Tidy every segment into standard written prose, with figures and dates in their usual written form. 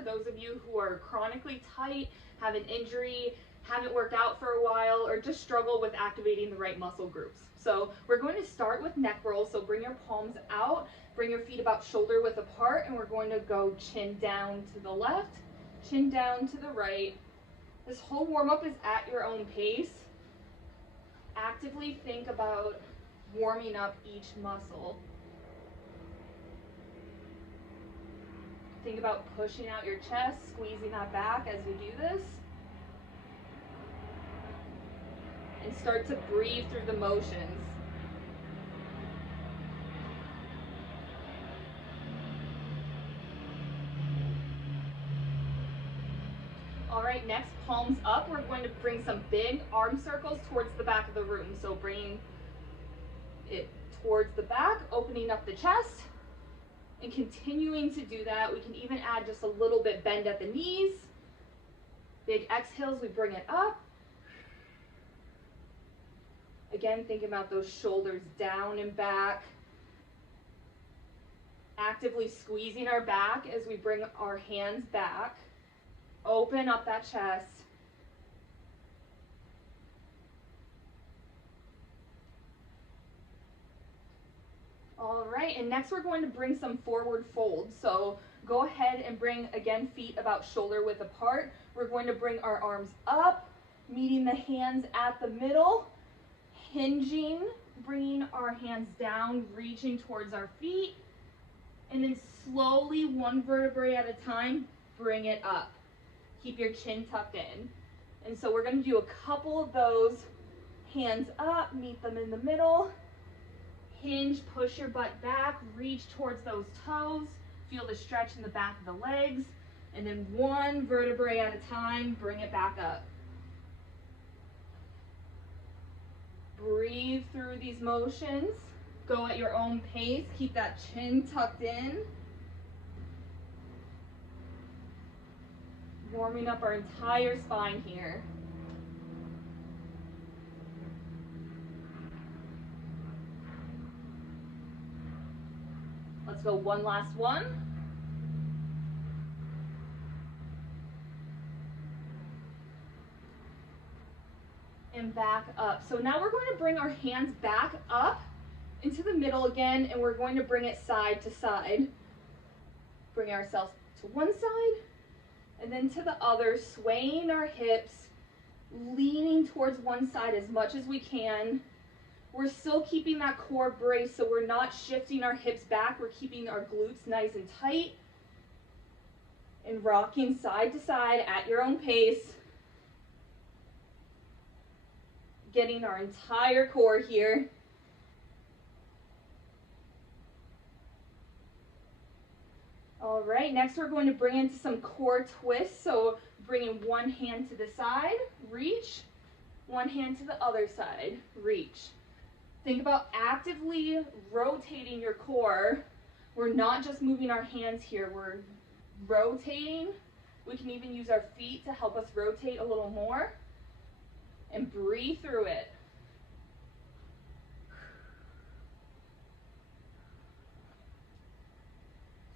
for those of you who are chronically tight, have an injury, haven't worked out for a while, or just struggle with activating the right muscle groups. So we're going to start with neck rolls. So bring your palms out, bring your feet about shoulder width apart, and we're going to go chin down to the left, chin down to the right. This whole warm-up is at your own pace. Actively think about warming up each muscle. Think about pushing out your chest, squeezing that back as you do this. And start to breathe through the motions. All right, next, palms up. We're going to bring some big arm circles towards the back of the room. So bringing it towards the back, opening up the chest, and continuing to do that. We can even add just a little bit bend at the knees. Big exhales, we bring it up. Again, think about those shoulders down and back. Actively squeezing our back as we bring our hands back. Open up that chest. All right, and next we're going to bring some forward folds. So go ahead and bring, again, feet about shoulder width apart. We're going to bring our arms up, meeting the hands at the middle, hinging, bringing our hands down, reaching towards our feet, and then slowly, one vertebrae at a time, bring it up. Keep your chin tucked in. And so we're going to do a couple of those. Hands up, meet them in the middle. Hinge, push your butt back, reach towards those toes. Feel the stretch in the back of the legs. And then one vertebrae at a time, bring it back up. Breathe through these motions. Go at your own pace. Keep that chin tucked in. Warming up our entire spine here. Let's go one last one. And back up. So now we're going to bring our hands back up into the middle again, and we're going to bring it side to side. Bring ourselves to one side and then to the other, swaying our hips, leaning towards one side as much as we can. We're still keeping that core braced, so we're not shifting our hips back. We're keeping our glutes nice and tight. And rocking side to side at your own pace. Getting our entire core here. All right, next we're going to bring into some core twists. So bringing one hand to the side, reach. One hand to the other side, reach. Think about actively rotating your core. We're not just moving our hands here, we're rotating. We can even use our feet to help us rotate a little more. And breathe through it.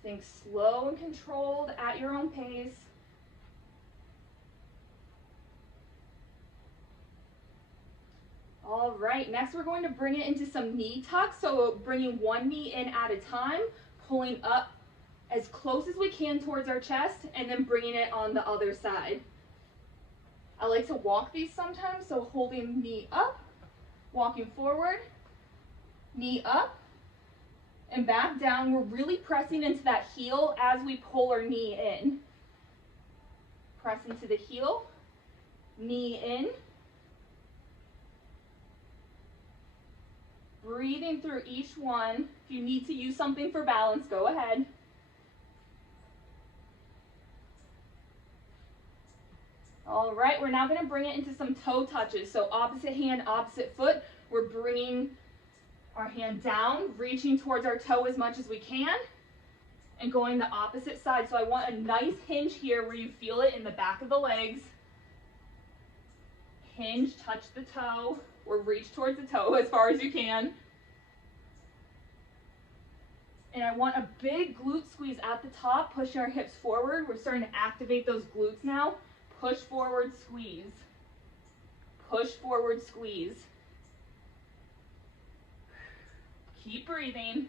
Think slow and controlled at your own pace. All right, next we're going to bring it into some knee tucks. So bringing one knee in at a time, pulling up as close as we can towards our chest, and then bringing it on the other side. I like to walk these sometimes, so holding knee up, walking forward, knee up, and back down. We're really pressing into that heel as we pull our knee in. Press into the heel, knee in. Breathing through each one. If you need to use something for balance, go ahead. All right, we're now going to bring it into some toe touches. So opposite hand, opposite foot. We're bringing our hand down, reaching towards our toe as much as we can, and going the opposite side. So I want a nice hinge here where you feel it in the back of the legs. Hinge, touch the toe, or reach towards the toe as far as you can. And I want a big glute squeeze at the top, pushing our hips forward. We're starting to activate those glutes now. Push forward, squeeze. Push forward, squeeze. Keep breathing.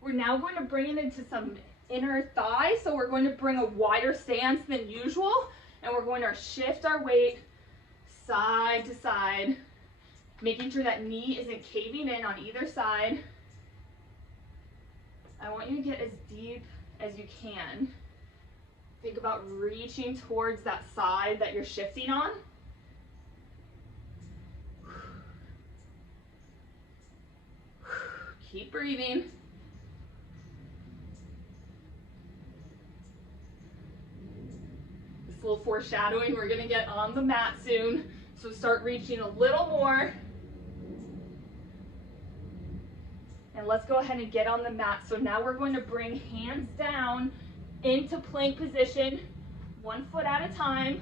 We're now going to bring it into some inner thigh. So we're going to bring a wider stance than usual. And we're going to shift our weight side to side, making sure that knee isn't caving in on either side. I want you to get as deep as you can. Think about reaching towards that side that you're shifting on. Keep breathing. This little foreshadowing, we're gonna get on the mat soon. So start reaching a little more. And let's go ahead and get on the mat. So now we're going to bring hands down into plank position, 1 foot at a time,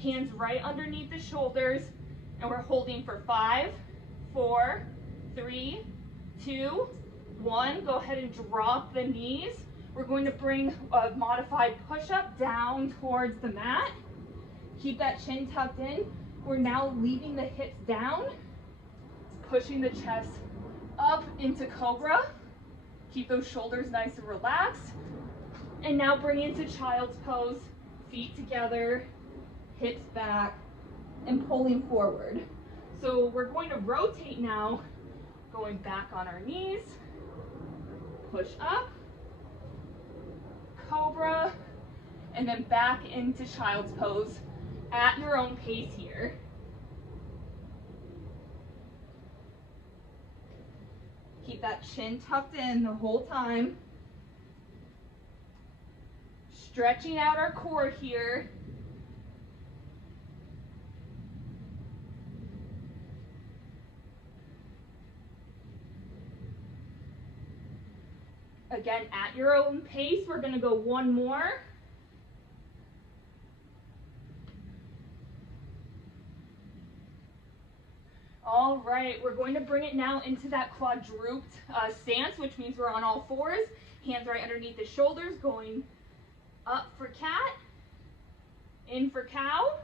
hands right underneath the shoulders, and we're holding for 5, 4, 3, 2, 1. Go ahead and drop the knees. We're going to bring a modified push-up down towards the mat. Keep that chin tucked in. We're now leaving the hips down, pushing the chest up into cobra. Keep those shoulders nice and relaxed. And now bring into child's pose, feet together, hips back, and pulling forward. So we're going to rotate now, going back on our knees, push up, cobra, and then back into child's pose at your own pace here. Keep that chin tucked in the whole time. Stretching out our core here. Again, at your own pace, we're going to go 1 more. All right, we're going to bring it now into that quadruped stance, which means we're on all fours. Hands right underneath the shoulders, going up for cat, in for cow,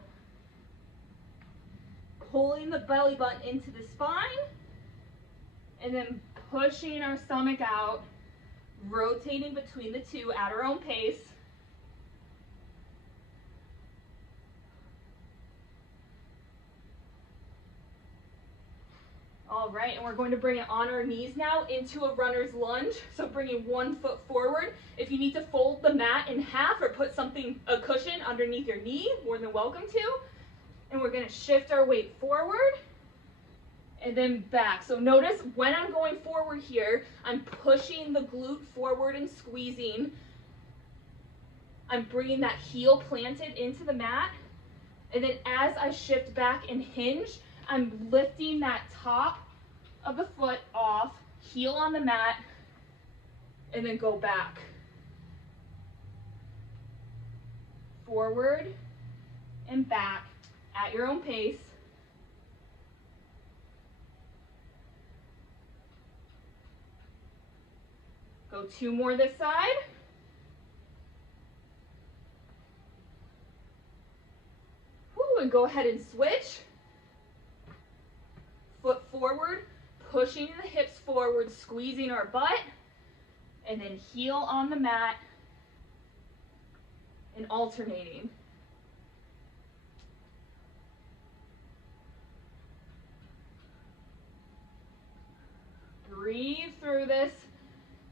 pulling the belly button into the spine, and then pushing our stomach out, rotating between the two at our own pace. All right, and we're going to bring it on our knees now into a runner's lunge. So bringing 1 foot forward. If you need to fold the mat in half or put a cushion underneath your knee, more than welcome to. And we're going to shift our weight forward and then back. So notice when I'm going forward here, I'm pushing the glute forward and squeezing. I'm bringing that heel planted into the mat. And then as I shift back and hinge, I'm lifting that top of the foot off, heel on the mat, and then go back. Forward and back at your own pace. Go 2 more this side. Woo, and go ahead and switch. Foot forward, pushing the hips forward, squeezing our butt, and then heel on the mat and alternating. Breathe through this.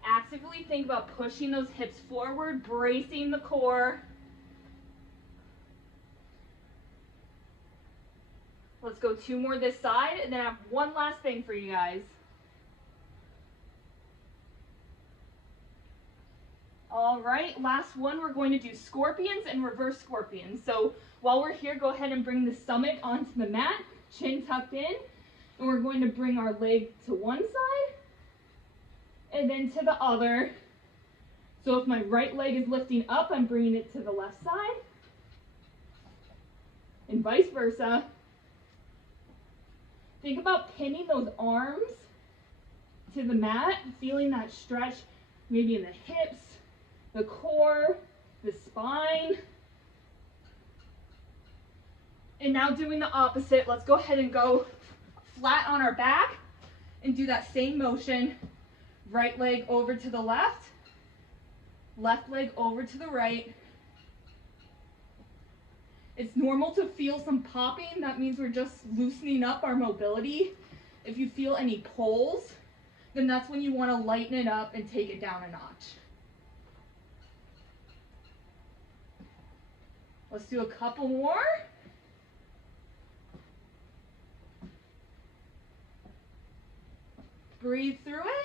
Actively think about pushing those hips forward, bracing the core. Let's go 2 more this side, and then I have one last thing for you guys. All right, last one, we're going to do scorpions and reverse scorpions. So while we're here, go ahead and bring the stomach onto the mat, chin tucked in, and we're going to bring our leg to one side, and then to the other. So if my right leg is lifting up, I'm bringing it to the left side, and vice versa. Think about pinning those arms to the mat, feeling that stretch maybe in the hips, the core, the spine. And now doing the opposite, let's go ahead and go flat on our back and do that same motion. Right leg over to the left, left leg over to the right. It's normal to feel some popping. That means we're just loosening up our mobility. If you feel any pulls, then that's when you want to lighten it up and take it down a notch. Let's do a couple more. Breathe through it.